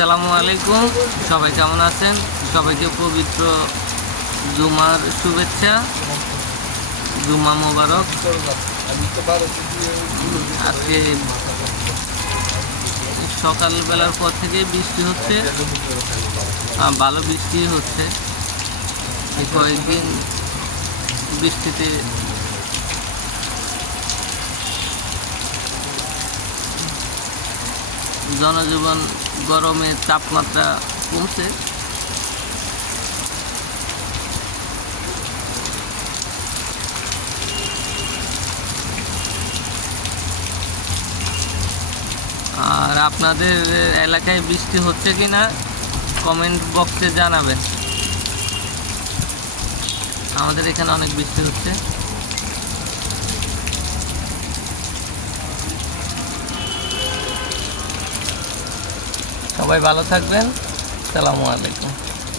আসসালামু আলাইকুম। সবাই কেমন আছেন? সবাইকে পবিত্র জুমার শুভেচ্ছা, জুমা মোবারক। আজকে সকালবেলার পর থেকে বৃষ্টি হচ্ছে, ভালো বৃষ্টি হচ্ছে। এই কয়েকদিন বৃষ্টিতে জনজীবন, গরমের তাপমাত্রা কমছে। আর আপনাদের এলাকায় বৃষ্টি হচ্ছে কি না কমেন্ট বক্সে জানাবেন। আমাদের এখানে অনেক বৃষ্টি হচ্ছে। সবাই ভালো থাকবেন। আসসালামু আলাইকুম।